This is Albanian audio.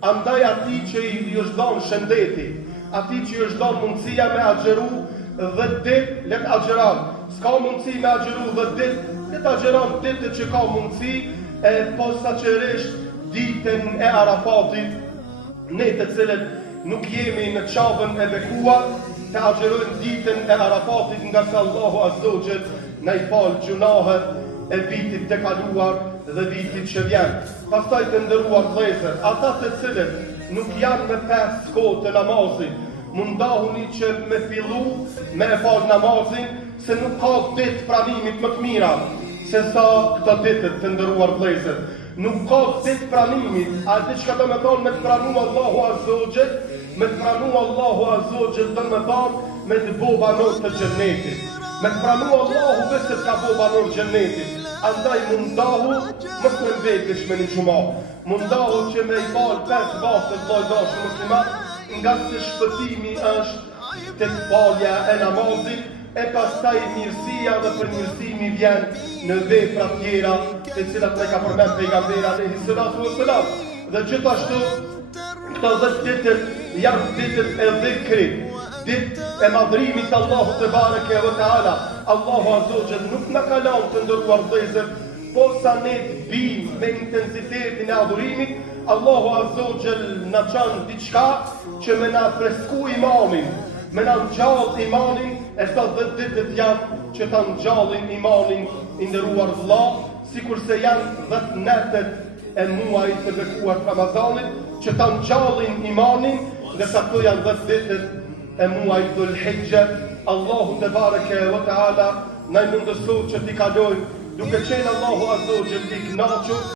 Andaj ati që i është dhënë shëndeti, ati që i është dhënë mundësia me agjeru dhe dit, let agjeran. S'ka mundësi me agjeru dhe dit, let agjeran ditë që ka mundësi, posaçërisht ditën e Arafatit, ne të cilët nuk jemi në qabën e bekuar, të agjerojnë ditën e Arafatit nga se Allahu Azza wa Jall na i falë gjunahet e vitit të kaluar dhe vitit që vjen. Pastaj të nderuar vëllezër, ata të cilët nuk janë me 5 kohë të namazit, mundahuni që me fillu me e falë namazin, se nuk ka ditë pranimit më të mira se sa këto ditët të nderuar vëllezër. Nuk ka ditë pranimit, a di çka do të thonë me të pranu Allahu Azza wa Jall? Me të pranu Allahu Azza wa Jall do të thonë me të bo banor të xhennetit. Me të pranu Allahu vetë ka bo banor xhennetit. Andaj mundahu mos me mbetesh me një xuma. Mundahu që me i falë 5 vakte vllajdash musliman, nga se shpëtimi është tek falja e namazit, e pastaj mirësia dhe përmirësimi vjen në vepra tjera të cilat ne ka përmend pejgamberi alayhi salatu wassalam. Dhe gjithashtu këto 10 ditë janë ditët e dhikrit, ditë e madhrimit të Allahut te bareke ve teala. Allahu Azza wa Jall nuk na ka lënë të nderuar vëllezër, posa ne të bim me intensitetin e adhurimit. Allahu Azza wa Jall na çon diçka që me na fresku imanin, me na ngjall imanin, e këto 10 ditët janë që ta ngjallin imanin i nderuar vëlla, sikurse janë 10 netët e muajit të bekuar Ramazanit, që ta ngjallin imanin, ndërsa këto janë 10 ditët e muajit Dhul Hijja. Allahu te bareke ve teala na mundësoj që t'i kalojmë duke qenë Allahu Azza wa Jall i kënaqur